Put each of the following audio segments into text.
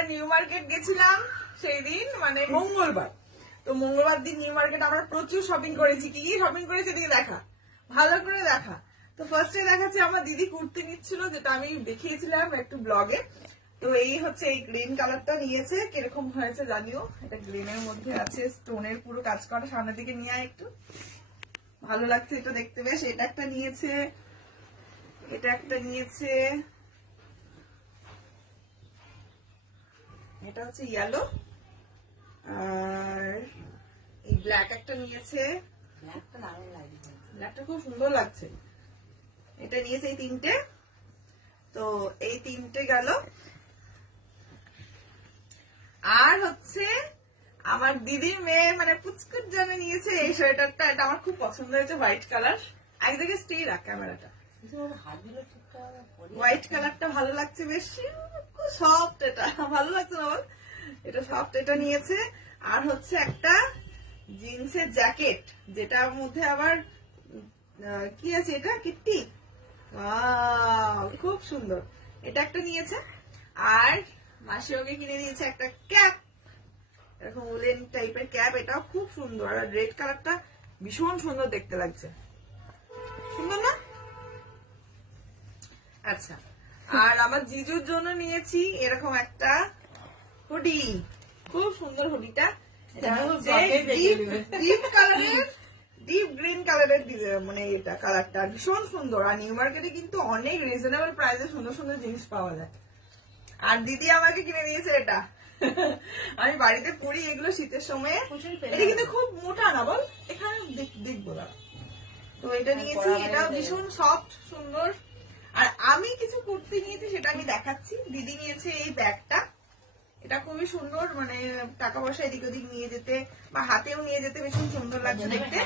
আমরা new market গেছিলাম সেই দিন, মানে মঙ্গলবার। তো মঙ্গলবার দিন নিউ মার্কেট আমরা প্রচুর শপিং করেছি। কি কি শপিং করেছি দিকে দেখা, ভালো করে দেখা। তো ফার্স্টে দেখাচ্ছি আমার দিদি কুর্তি নিচ্ছিল, যেটা আমি দেখিয়েছিলাম একটু ব্লগে। তো এই হচ্ছে এই গ্রিন কালারটা নিয়েছে, কিরকম হয়েছে জানিও। এটা গ্রিনের মধ্যে আছে, স্টোনের পুরো কাজ করা। সামনের দিকে নিয়ে আয় একটু, ভালো লাগছে এটা দেখতে বেশ। এটা একটা নিয়েছে, এটা একটা নিয়েছে, এটা হচ্ছে ইয়েলো, আর এই ব্ল্যাক একটা নিয়েছে। ব্ল্যাকটা খুব সুন্দর লাগছে। এটা নিয়েছে এই তিনটে। তো এই তিনটে গেল। আর হচ্ছে আমার দিদির মেয়ে মানে পুচকুর জন্য নিয়েছে এই সোয়েটারটা। এটা আমার খুব পছন্দ হয়েছে, হোয়াইট কালার। একদিকে স্টিল রাখ ক্যামেরাটা, হোয়াইট কালারটা ভালো লাগছে বেশি, সফট। এটা ভালো লাগছে না বল, এটা সফট। এটা নিয়েছে। আর হচ্ছে একটা জিন্সের জ্যাকেট, যেটার মধ্যে আবার কি আছে, এটা কিট্টি, খুব সুন্দর। এটা একটা নিয়েছে। আর মাসি ওকে কিনে দিয়েছে একটা ক্যাপ, এরকম উলেন টাইপের ক্যাপ। এটাও খুব সুন্দর, আর রেড কালারটা ভীষণ সুন্দর দেখতে লাগছে, সুন্দর না? আচ্ছা, আর আমার জিজুর জন্য নিয়েছি এরকম একটা হুডি, খুব সুন্দর হুডিটা। ডিপ কালারের, ডিপ গ্রিন কালারের মানে এটা কালারটা ভীষণ সুন্দর। আর নিউ মার্কেটে কিন্তু অনেক রিজনেবল প্রাইসে সুন্দর সুন্দর জিনিস পাওয়া যায়। আর দিদি আমাকে কিনে দিয়েছে এটা, আমি বাড়িতে পরি এগুলো শীতের সময়। এটা কিন্তু খুব মোটা না বল, এখানে দেখবো না। তো এটা নিয়েছি, এটাও ভীষণ সফট সুন্দর। আর আমি কিছু কুর্তি নিয়েছি, সেটা আমি দেখাচ্ছি। দিদি নিয়েছে এই ব্যাগটা, এটা খুবই সুন্দর, মানে টাকা পয়সা এদিক ওদিক নিয়ে যেতে বা হাতেও নিয়ে যেতে ভীষণ সুন্দর লাগছে দেখতে।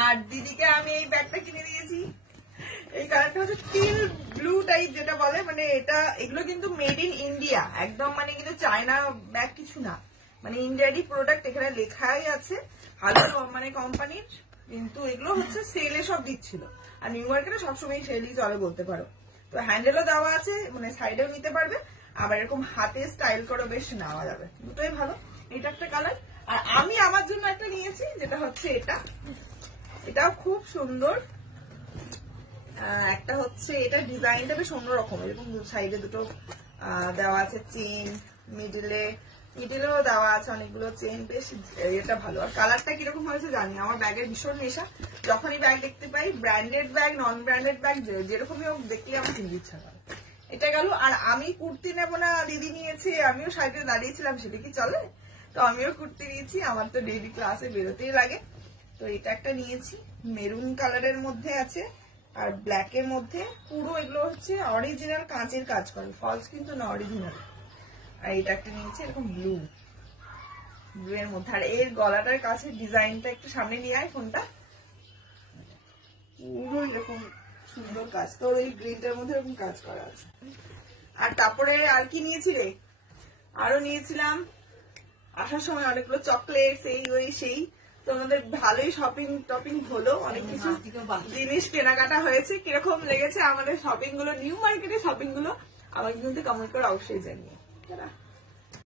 আর দিদিকে আমি এই ব্যাগটা কিনে দিয়েছি। এই কালারটা হচ্ছে টিল ব্লু টাইপ যেটা বলে, মানে এটা এগুলো কিন্তু মেড ইন ইন্ডিয়া একদম, মানে কিন্তু চায়না ব্যাগ কিছু না, মানে ইন্ডিয়ারই প্রোডাক্ট। এখানে লেখাই আছে ভালো মানে কোম্পানির, কিন্তু এগুলো হচ্ছে সেলে সব দিচ্ছিল। আর নিউ মার্কেটে সবসময় সেলই চলে বলতে পারো। তো হ্যান্ডেলও দেওয়া আছে, মানে সাইডেও নিতে পারবে, আবার এরকম হাতে স্টাইল করে বেশ নেওয়া যাবে, দুটোই ভালো। এটা একটা কালার। আর আমি আমার জন্য একটা নিয়েছি, যেটা হচ্ছে এটা, এটাও খুব সুন্দর। একটা হচ্ছে এটা ডিজাইনটা বেশ অন্যরকম, এরকম সাইডে দুটো দেওয়া আছে চেন, মিডিলেও দেওয়া আছে অনেকগুলো চেন, বেশ এটা ভালো। আর কালারটা কিরকম হয়েছে জানি, আমার ব্যাগের ভীষণ নেশা। যখনই ব্যাগ দেখতে পাই, branded bag non branded bag যেরকমই হোক দেখলে আমার কিনতে ইচ্ছা করে। এটা গেল। আর আমি কুর্তি নেবো না, দিদি নিয়েছে, আমিও সাইডে দাঁড়িয়েছিলাম, সেটা কি চলে? তো আমিও কুর্তি নিয়েছি, আমার তো ডেইলি ক্লাসে বেরোতেই লাগে। তো এটা একটা নিয়েছি, মেরুন কালারের মধ্যে আছে আর ব্ল্যাকের মধ্যে। পুরো এগুলো হচ্ছে অরিজিনাল কাঁচের কাজ করে, ফলস কিন্তু না, অরিজিনাল। আর এটা একটা নিয়েছি এরকম ব্লু এর মধ্যে। আর এর গলাটার কাছে ডিজাইনটা একটু সামনে নিয়ে আয় ফোনটা, পুরো এরকম সুন্দর কাজ, তোর ওই গ্রিনটার মধ্যে এরকম কাজ করা আছে। আর তারপরে আর কি নিয়েছি রে, আরো নিয়েছিলাম আসার সময় অনেকগুলো চকলেট, এই ওই সেই। তো আমাদের ভালোই শপিং টপিং হলো, অনেক কিছু জিনিস কেনাকাটা হয়েছে। কিরকম লেগেছে আমাদের শপিং গুলো, নিউ মার্কেটের শপিং গুলো, আমাকে কিন্তু কমেন্ট করে অবশ্যই জানিয়ে।